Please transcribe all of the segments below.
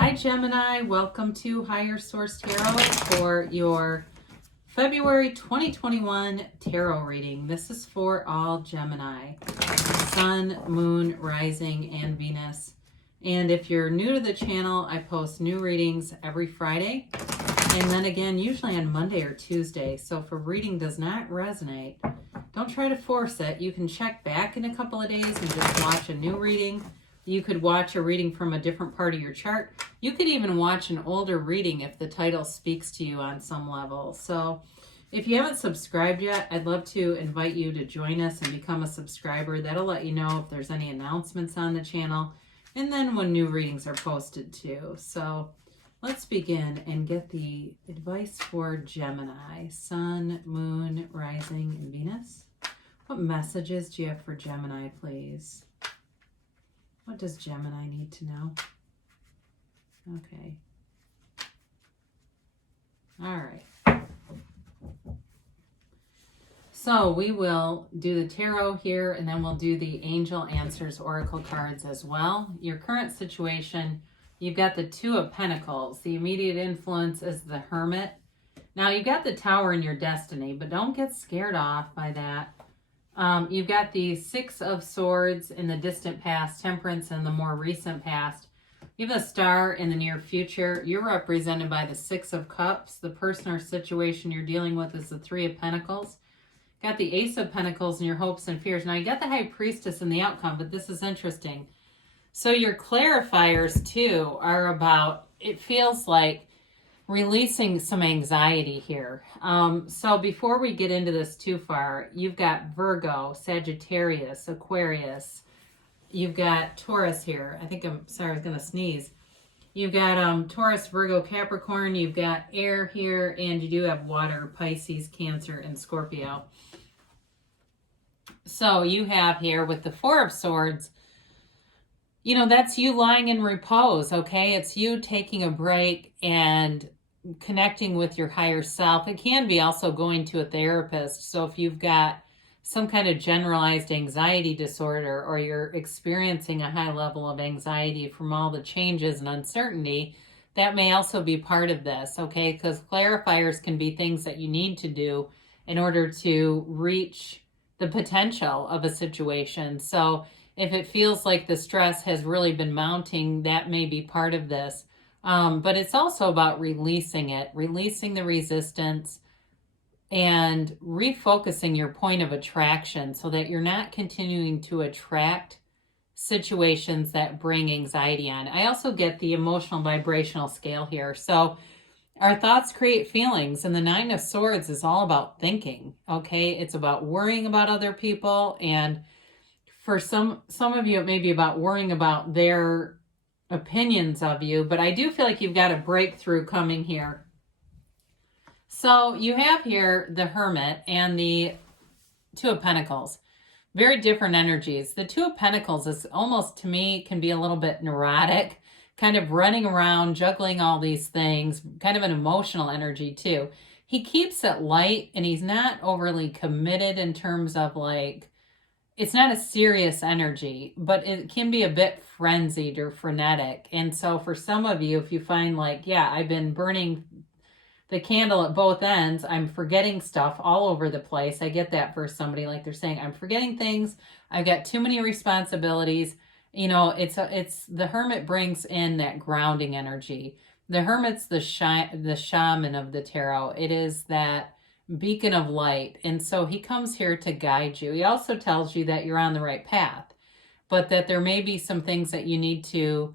Hi Gemini, welcome to Higher Source Tarot for your February 2021 tarot reading. This is for all Gemini, Sun, Moon, Rising, and Venus. And if you're new to the channel, I post new readings every Friday and then again usually on Monday or Tuesday. So if a reading does not resonate, don't try to force it. You can check back in a couple of days and just watch a new reading. You could watch a reading from a different part of your chart. You could even watch an older reading if the title speaks to you on some level. So if you haven't subscribed yet, I'd love to invite you to join us and become a subscriber. That'll let you know if there's any announcements on the channel and then when new readings are posted too. So let's begin and get the advice for Gemini, Sun, Moon, Rising, and Venus. What messages do you have for Gemini, please? What does Gemini need to know? Okay. All right. So we will do the tarot here, and then we'll do the Angel Answers Oracle cards as well. Your current situation, you've got the Two of Pentacles. The immediate influence is the Hermit. Now, you've got the Tower in your destiny, but don't get scared off by that. You've got the Six of Swords in the distant past, Temperance in the more recent past. You have a Star in the near future. You're represented by the Six of Cups. The person or situation you're dealing with is the Three of Pentacles. Got the Ace of Pentacles in your hopes and fears. Now, you got the High Priestess in the outcome, but this is interesting. So your clarifiers, too, are about, it feels like, releasing some anxiety here. So before we get into this too far, you've got Virgo, Sagittarius, Aquarius. You've got Taurus here. I was going to sneeze. You've got Taurus, Virgo, Capricorn. You've got air here, and you do have water, Pisces, Cancer, and Scorpio. So you have here with the Four of Swords, you know, that's you lying in repose, okay? It's you taking a break and connecting with your higher self. It can be also going to a therapist. So if you've got some kind of generalized anxiety disorder or you're experiencing a high level of anxiety from all the changes and uncertainty, that may also be part of this, okay? Because clarifiers can be things that you need to do in order to reach the potential of a situation. So if it feels like the stress has really been mounting, that may be part of this. But it's also about releasing it, releasing the resistance and refocusing your point of attraction so that you're not continuing to attract situations that bring anxiety on. I also get the emotional vibrational scale here. So our thoughts create feelings, and the Nine of Swords is all about thinking, okay? It's about worrying about other people, and for some of you, it may be about worrying about their opinions of you, but I do feel like you've got a breakthrough coming here. So you have here the Hermit and the Two of Pentacles. Very different energies. The Two of Pentacles is almost, to me, can be a little bit neurotic, kind of running around, juggling all these things, kind of an emotional energy too. He keeps it light and he's not overly committed in terms of like, it's not a serious energy, but it can be a bit frenzied or frenetic. And so for some of you, if you find like, yeah, I've been burning the candle at both ends, I'm forgetting stuff all over the place. I get that for somebody, like they're saying, I'm forgetting things. I've got too many responsibilities. You know, it's the Hermit brings in that grounding energy. The Hermit's the shaman of the tarot. It is that beacon of light, and so he comes here to guide you. He also tells you that you're on the right path, but that there may be some things that you need to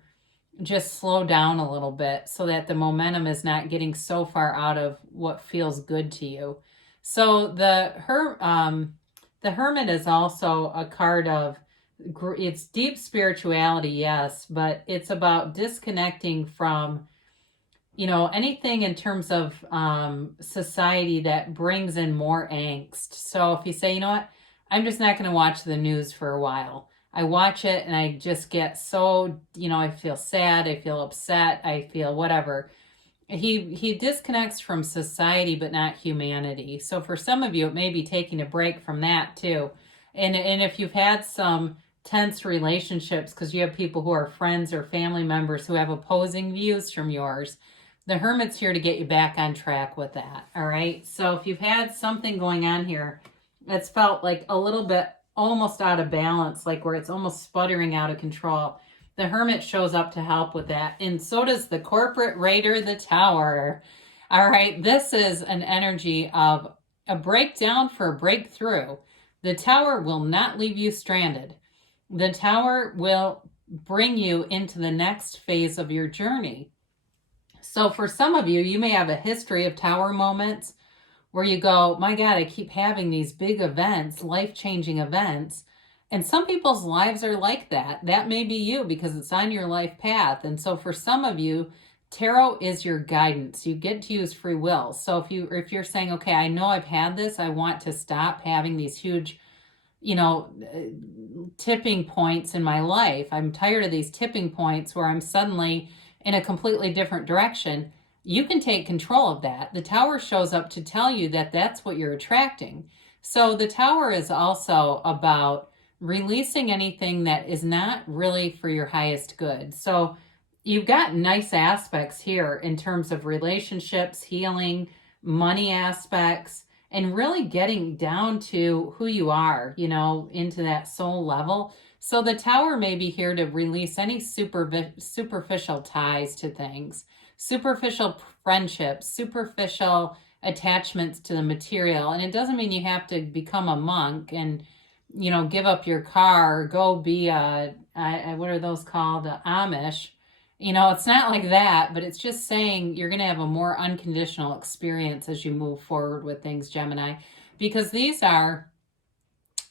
just slow down a little bit so that the momentum is not getting so far out of what feels good to you. So the Hermit is also a card of, it's deep spirituality, yes, but it's about disconnecting from, you know, anything in terms of society that brings in more angst. So if you say, you know what, I'm just not going to watch the news for a while. I watch it and I just get so, you know, I feel sad, I feel upset, I feel whatever. He disconnects from society, but not humanity. So for some of you, it may be taking a break from that too. And if you've had some tense relationships because you have people who are friends or family members who have opposing views from yours. The Hermit's here to get you back on track with that, all right? So if you've had something going on here that's felt like a little bit almost out of balance, like where it's almost sputtering out of control, the Hermit shows up to help with that. And so does the Corporate Raider, the Tower. All right, this is an energy of a breakdown for a breakthrough. The Tower will not leave you stranded. The Tower will bring you into the next phase of your journey. So for some of you, you may have a history of Tower moments where you go, my God, I keep having these big events, life-changing events. And some people's lives are like that. That may be you because it's on your life path. And so for some of you, tarot is your guidance. You get to use free will. So if you're saying, okay, I know I've had this, I want to stop having these huge, tipping points in my life. I'm tired of these tipping points where I'm suddenly in a completely different direction. You can take control of that. The Tower shows up to tell you that that's what you're attracting. So the Tower is also about releasing anything that is not really for your highest good. So you've got nice aspects here in terms of relationships, healing, money aspects, and really getting down to who you are, into that soul level. So the Tower may be here to release any superficial ties to things, superficial friendships, superficial attachments to the material. And it doesn't mean you have to become a monk and, give up your car, go be what are those called? Amish. It's not like that, but it's just saying you're going to have a more unconditional experience as you move forward with things, Gemini, because these are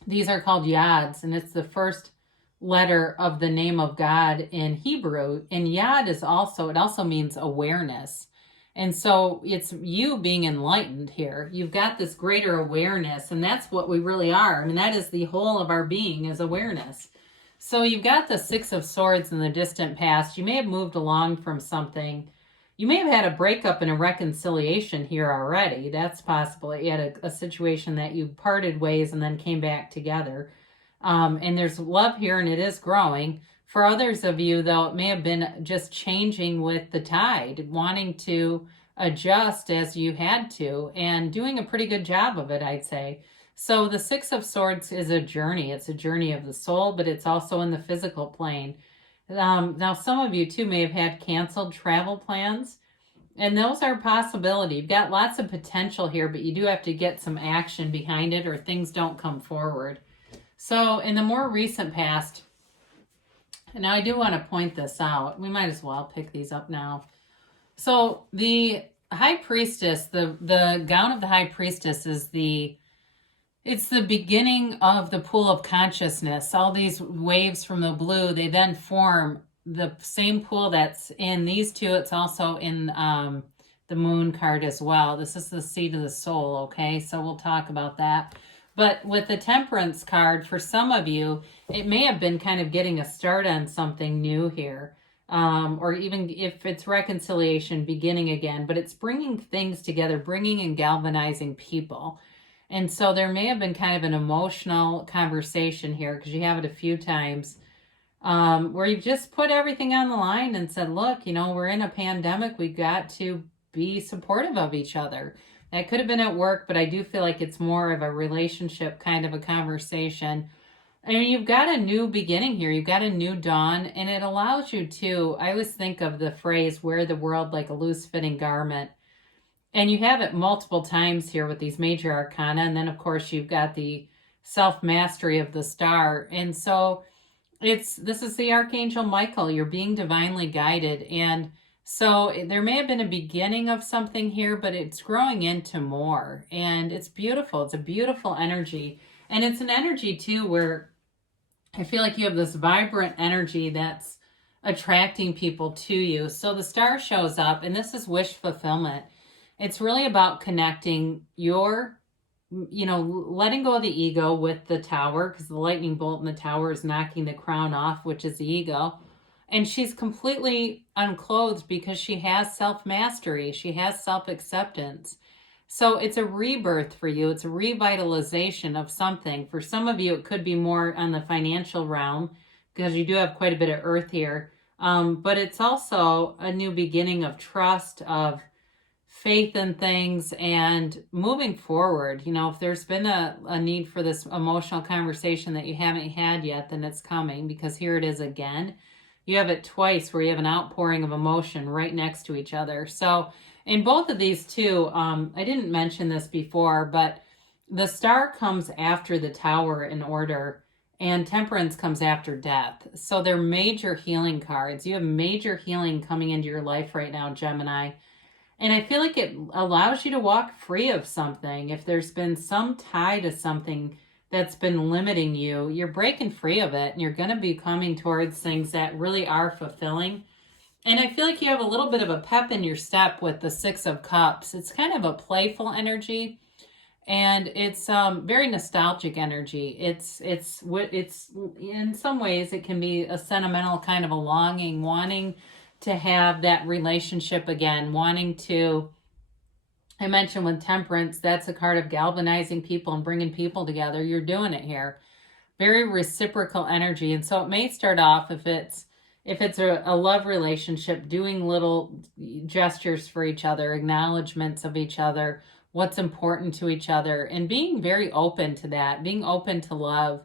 called yads, and it's the first letter of the name of God in Hebrew. And yad it also means awareness. And so it's you being enlightened here. You've got this greater awareness, and that's what we really are. I mean, that is the whole of our being, is awareness. So you've got the Six of Swords in the distant past. You may have moved along from something. You may have had a breakup and a reconciliation here already. That's possible. You had a situation that you parted ways and then came back together. And there's love here, and it is growing. For others of you, though, it may have been just changing with the tide, wanting to adjust as you had to, and doing a pretty good job of it, I'd say. So the Six of Swords is a journey. It's a journey of the soul, but it's also in the physical plane. Now, some of you, too, may have had canceled travel plans, and those are a possibility. You've got lots of potential here, but you do have to get some action behind it or things don't come forward. So in the more recent past, and now I do want to point this out. We might as well pick these up now. So the High Priestess, the gown of the High Priestess it's the beginning of the pool of consciousness. All these waves from the blue, they then form the same pool that's in these two. It's also in the moon card as well. This is the seat of the soul, okay? So we'll talk about that. But with the Temperance card, for some of you, it may have been kind of getting a start on something new here. Or even if it's reconciliation, beginning again. But it's bringing things together, bringing and galvanizing people. And so there may have been kind of an emotional conversation here, because you have it a few times, where you've just put everything on the line and said, look, we're in a pandemic. We've got to be supportive of each other. That could have been at work, but I do feel like it's more of a relationship kind of a conversation. I mean, you've got a new beginning here. You've got a new dawn, and it allows you to, I always think of the phrase, wear the world like a loose-fitting garment. And you have it multiple times here with these major arcana. And then, of course, you've got the self-mastery of the star. And so this is the Archangel Michael. You're being divinely guided. And so there may have been a beginning of something here, but it's growing into more. And it's beautiful. It's a beautiful energy. And it's an energy, too, where I feel like you have this vibrant energy that's attracting people to you. So the star shows up, and this is wish fulfillment. It's really about connecting letting go of the ego with the Tower, because the lightning bolt in the Tower is knocking the crown off, which is the ego. And she's completely unclothed because she has self-mastery. She has self-acceptance. So it's a rebirth for you. It's a revitalization of something. For some of you, it could be more on the financial realm because you do have quite a bit of earth here. But it's also a new beginning of trust, of faith in things, and moving forward. You know, if there's been a need for this emotional conversation that you haven't had yet, then it's coming, because here it is again. You have it twice where you have an outpouring of emotion right next to each other. So in both of these two, I didn't mention this before, but the Star comes after the Tower in order, and Temperance comes after Death. So they're major healing cards. You have major healing coming into your life right now, Gemini. And I feel like it allows you to walk free of something. If there's been some tie to something that's been limiting you, you're breaking free of it, and you're going to be coming towards things that really are fulfilling. And I feel like you have a little bit of a pep in your step with the Six of Cups. It's kind of a playful energy, and it's very nostalgic energy. It's in some ways it can be a sentimental kind of a longing, wanting to have that relationship again, wanting to, I mentioned with Temperance, that's a card of galvanizing people and bringing people together. You're doing it here. Very reciprocal energy. And so it may start off, if it's a love relationship, doing little gestures for each other, acknowledgments of each other, what's important to each other, and being very open to that, being open to love.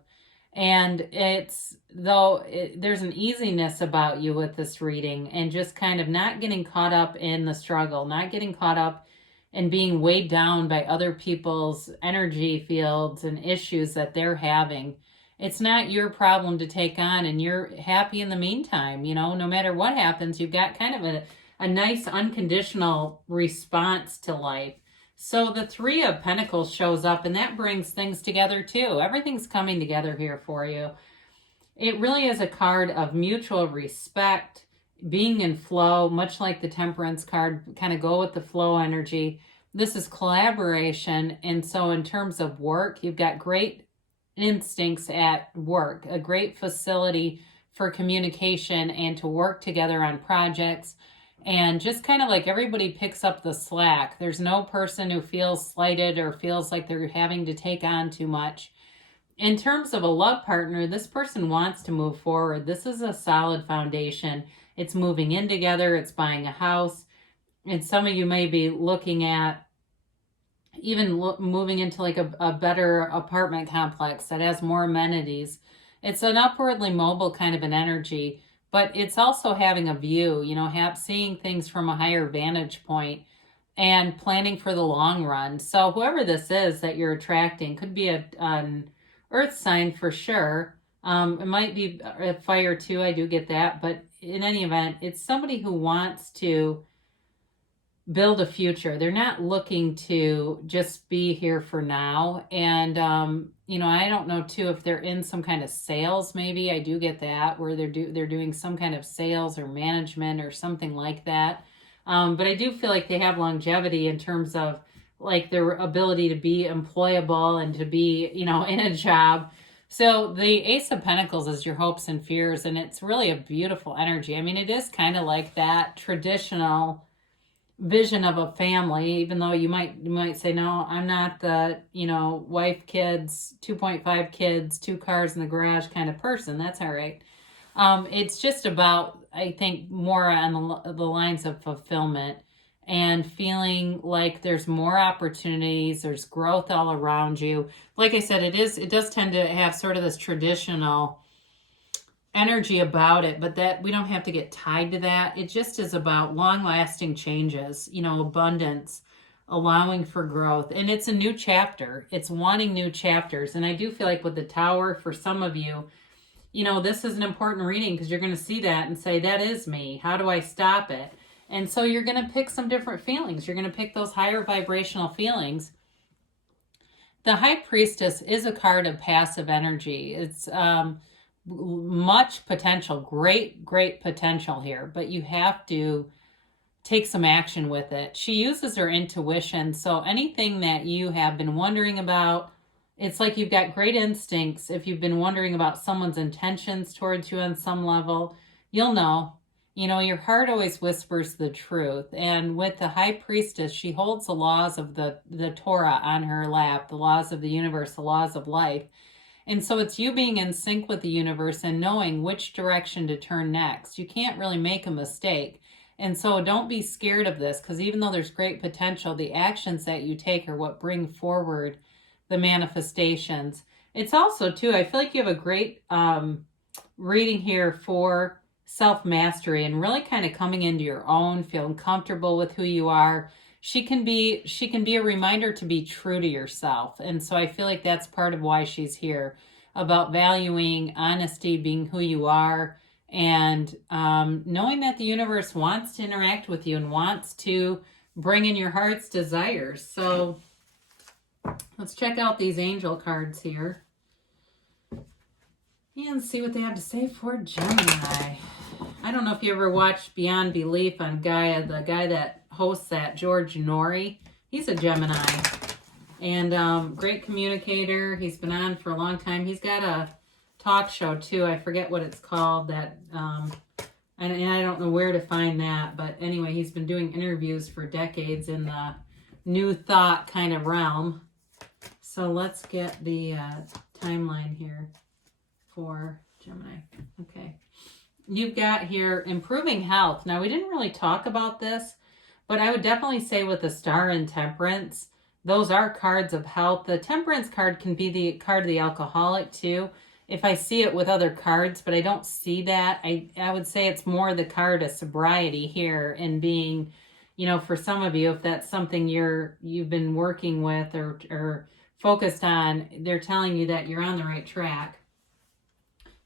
And there's an easiness about you with this reading, and just kind of not getting caught up in the struggle, not getting caught up in being weighed down by other people's energy fields and issues that they're having. It's not your problem to take on, and you're happy in the meantime. You know, no matter what happens, you've got kind of a nice unconditional response to life. So the Three of Pentacles shows up, and that brings things together too. Everything's coming together here for you. It really is a card of mutual respect, being in flow, much like the Temperance card, kind of go with the flow energy. This is collaboration. And so in terms of work, you've got great instincts at work, a great facility for communication and to work together on projects. And just kind of like everybody picks up the slack. There's no person who feels slighted or feels like they're having to take on too much. In terms of a love partner, this person wants to move forward. This is a solid foundation. It's moving in together. It's buying a house. And some of you may be looking at even moving into like a better apartment complex that has more amenities. It's an upwardly mobile kind of an energy, but it's also having a view, you know, seeing things from a higher vantage point and planning for the long run. So whoever this is that you're attracting could be an earth sign for sure. It might be a fire too. I do get that. But in any event, it's somebody who wants to build a future. They're not looking to just be here for now. And, you know, I don't know too if they're in some kind of sales, maybe. I do get that, where they're doing some kind of sales or management or something like that. But I do feel like they have longevity in terms of like their ability to be employable and to be, you know, in a job. So the Ace of Pentacles is your hopes and fears, and it's really a beautiful energy. I mean, it is kind of like that traditional vision of a family, even though you might say, no, I'm not the, you know, wife, kids, 2.5 kids, 2 cars in the garage kind of person. That's all right. It's just about, I think, more on the lines of fulfillment and feeling like there's more opportunities, there's growth all around you. Like I said, it does tend to have sort of this traditional energy about it, but that we don't have to get tied to that. It just is about long-lasting changes, you know, abundance, allowing for growth. And it's a new chapter. It's wanting new chapters. And I do feel like with the Tower, for some of you, you know, this is an important reading because you're going to see that and say, that is me. How do I stop it? And so you're going to pick some different feelings. You're going to pick those higher vibrational feelings. The High Priestess is a card of passive energy. It's much potential, great potential here, but you have to take some action with it. She uses her intuition, so anything that you have been wondering about, it's like you've got great instincts. If you've been wondering about someone's intentions towards you on some level, you'll know. You know, your heart always whispers the truth. And with the High Priestess, she holds the laws of the Torah on her lap, the laws of the universe, the laws of life. And so it's you being in sync with the universe and knowing which direction to turn next. You can't really make a mistake. And so don't be scared of this, because even though there's great potential, the actions that you take are what bring forward the manifestations. It's also, too, I feel like you have a great reading here for self-mastery and really kind of coming into your own, feeling comfortable with who you are. She can be a reminder to be true to yourself. And so I feel like that's part of why she's here, about valuing honesty, being who you are, and knowing that the universe wants to interact with you and wants to bring in your heart's desires. So let's check out these angel cards here and see what they have to say for Gemini. I don't know if you ever watched Beyond Belief on Gaia, the guy that hosts that, George Norrie. He's a Gemini and great communicator. He's been on for a long time. He's got a talk show too. I forget what it's called. That and I don't know where to find that. But anyway, he's been doing interviews for decades in the new thought kind of realm. So let's get the timeline here for Gemini. Okay. You've got here improving health. Now, we didn't really talk about this, but I would definitely say with the Star and Temperance, those are cards of health. The Temperance card can be the card of the alcoholic too, if I see it with other cards, but I don't see that. I would say it's more the card of sobriety here, and being, you know, for some of you, if that's something you've been working with or focused on, they're telling you that you're on the right track.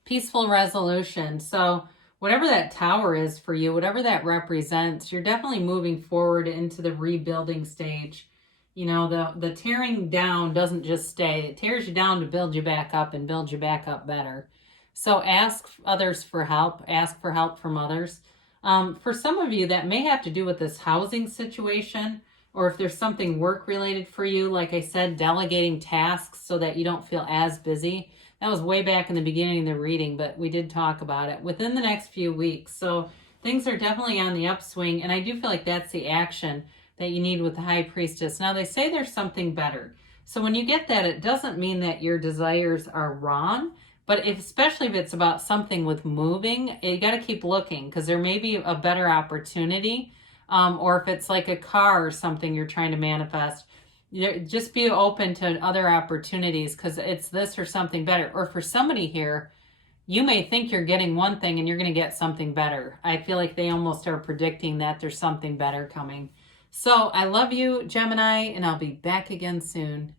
Peaceful resolution. So whatever that tower is for you, whatever that represents, you're definitely moving forward into the rebuilding stage. You know, the tearing down doesn't just stay. It tears you down to build you back up and build you back up better. So ask others for help. Ask for help from others. For some of you, that may have to do with this housing situation, or if there's something work-related for you, like I said, delegating tasks so that you don't feel as busy. That was way back in the beginning of the reading, but we did talk about it within the next few weeks. So things are definitely on the upswing, and I do feel like that's the action that you need with the High Priestess. Now, they say there's something better. So when you get that, it doesn't mean that your desires are wrong, but especially if it's about something with moving, you got to keep looking, because there may be a better opportunity, or if it's like a car or something you're trying to manifest, just be open to other opportunities, because it's this or something better. Or for somebody here, you may think you're getting one thing and you're going to get something better. I feel like they almost are predicting that there's something better coming. So I love you, Gemini, and I'll be back again soon.